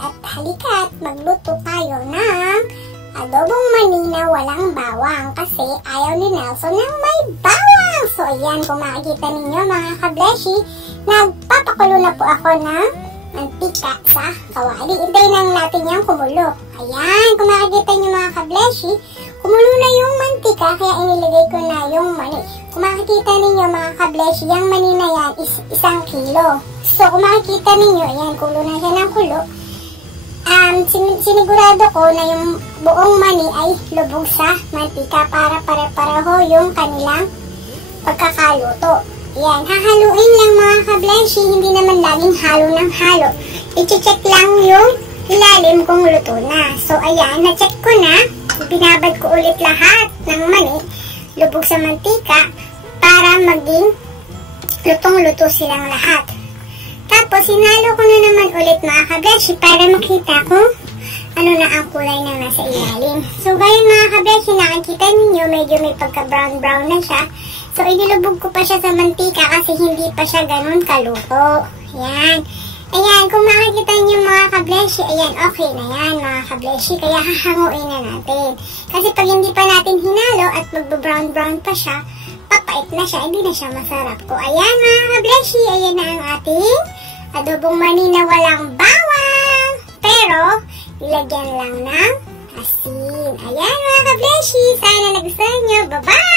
at halika't magluto tayo ng adobong mani na walang bawang kasi ayaw ni Nelson ng may bawang. So ayan, kung makikita ninyo mga kableshi, nagpapakulo na po ako ng mantika sa kawali. Hintayin lang natin yung kumulo. Ayan, kung makikita nyo mga kableshi, kumulo na yung mantika kaya inilagay ko na yung mani. Kung makikita ninyo mga kableshi, yung mani na yan is 1 kilo. So kung makikita ninyo, ayan, kulo na siya ng kulo. Sinigurado ko na yung buong mani ay lubog sa mantika para pare-pareho yung kanilang pagkakaluto. Yan, hahaluin lang mga kableshi, hindi naman laging halo ng halo. I-check lang yung ilalim kung luto na. So ayan, na-check ko na. Binabad ko ulit lahat ng mani, lubog sa mantika, para maging lutong-luto silang lahat. Tapos, sinalo ko na naman ulit mga kableshi para makita kung ano na ang kulay na nasa ilalim. So, gayun mga kableshi, nakikita ninyo, medyo may pagka-brown-brown na siya. So, inilubog ko pa siya sa mantika kasi hindi pa siya ganun kaluto. Ayan. Ayan, kung makikita niyo mga kableshi, ayan, okay na yan mga kableshi. Kaya hahanguin na natin. Kasi pag hindi pa natin hinalo at magbo-brown-brown pa siya, papait na siya, hindi na siya masarap ko. Ayan mga kableshi, ayan na ang ating adobong mani na walang bawang. Pero, nilagyan lang ng asin. Ayan mga kableshi, sana nagustuhan nyo. Bye-bye!